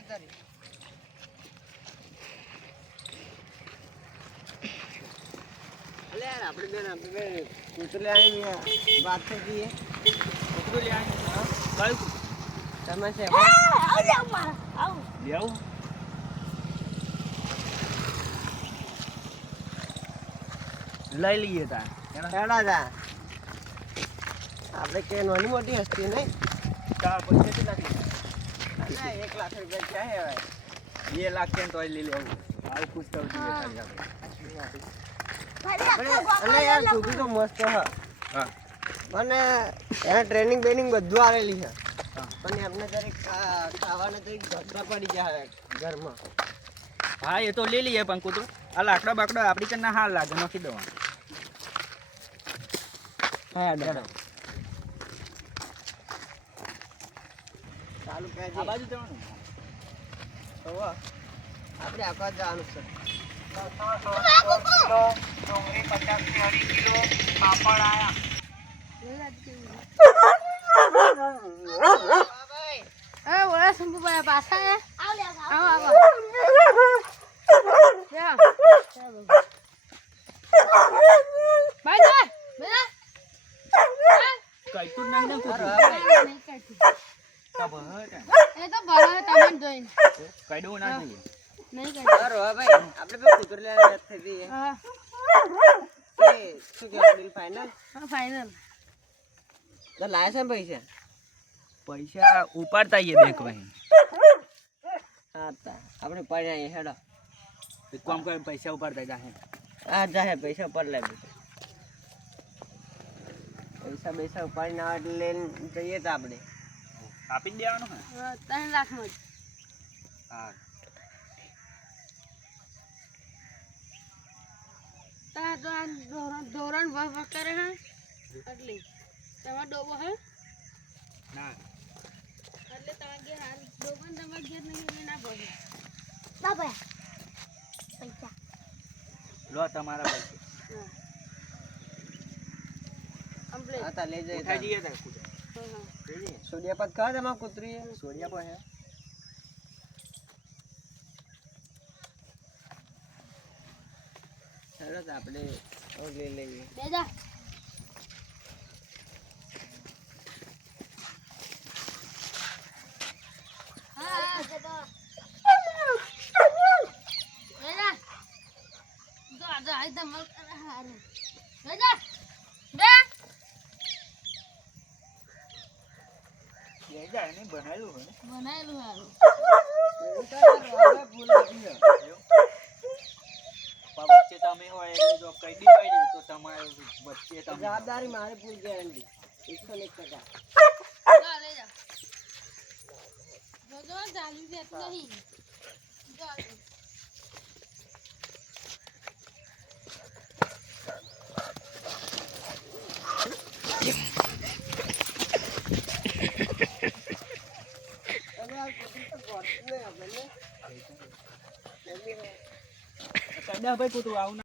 अरे यार આપણે બે કૂતરું લે આવી વાત થઈ ગઈ કૂતરું લે આવી કયું તમે છે અરે અમાર આવ લે આવ લઈ લઈએ તા હેડા જા આપણે કે નાની મોટી હસ્તી નહીં ચાર પૈસા કેટલા ના 1 લાખ રૂપિયા ક્યાં હે ભાઈ 2 લાખ કેમ તોય લઈ લેવું આવું પૂછતા જોઈએ ખાલી આપણે અરે યાર છોકરી તો મસ્ત હ હા મને એને ટ્રેનિંગ બેનિંગ બધું આવેલી છે પણ એમને જરીક ખાવાને જરીક ઘટના પડી જાય ઘરમાં હા એ તો લઈ લઈએ પણ કૂતરું આ લાકડા બાકડા આપણી કરના હાલ લાગે નાખી દવા હા ડરો ચાલુ કહે આ બાજુ જવાનું તો આપણે આખા જવાનું છે ડુંગળી 50 થી 2.5 કિલો પાપડ આયા ઓલા શંભુ ભાઈ પાછા આવો કઈતું નહીં ને કૂતરું એ તો ભલે તમે જોઈને કઈડું ના જોઈએ નહીં કરી બરો ભાઈ આપણે બે કૂતરું લેવા થઈ ગઈ હા એ શું કે ડીલ ફાઇનલ હા ફાઇનલ તો લાયા છે પૈસા પૈસા ઉપાડતા આવીએ બેંક વહી હા તા આપણે પડ્યા હેડો એક કામ કરે પૈસા ઉપાડતા જાહે આ જાહે પૈસા પર લે પૈસા ઉપાડીને આવે એટલે લઈને જઈએ તો આપણે આપી જ દેવાનું હે 3 લાખમાં જ હા તા તો આ ધોરણ વહ કરે હે એટલે તમાર ડોબો હે ના એટલે તમાર ઘેર હાલ ડોબો ને તમાર ઘેર નહીં એટલે ના બોલે ના ભાઈ પૈસા લો તમારા પૈસા કમ્પ્લીટ હા તા લઈ જઈએ ઉઠાઈ જઈએ તા કૂતરું હા સોડિયા પત ખા તમાર કૂતરી સોડિયા પર હે ચાલો તો આપણે લઈ લઈએ બેજા હા તો બેજા જો આજે આઈ તો મલ હારે બેજા બે લઈ જાય ને બનાવેલું હે બનાવેલું હારું વચ્ચે તમે હોય એટલે જો કઈ દી પડી તો તમારે વચ્ચે તમે જવાબદારી મારી ફૂલ ગેરંટી 101%. જા લે જા જો ચાલી દેત નહીં જા કદા ભાઈ કૂતરું આવું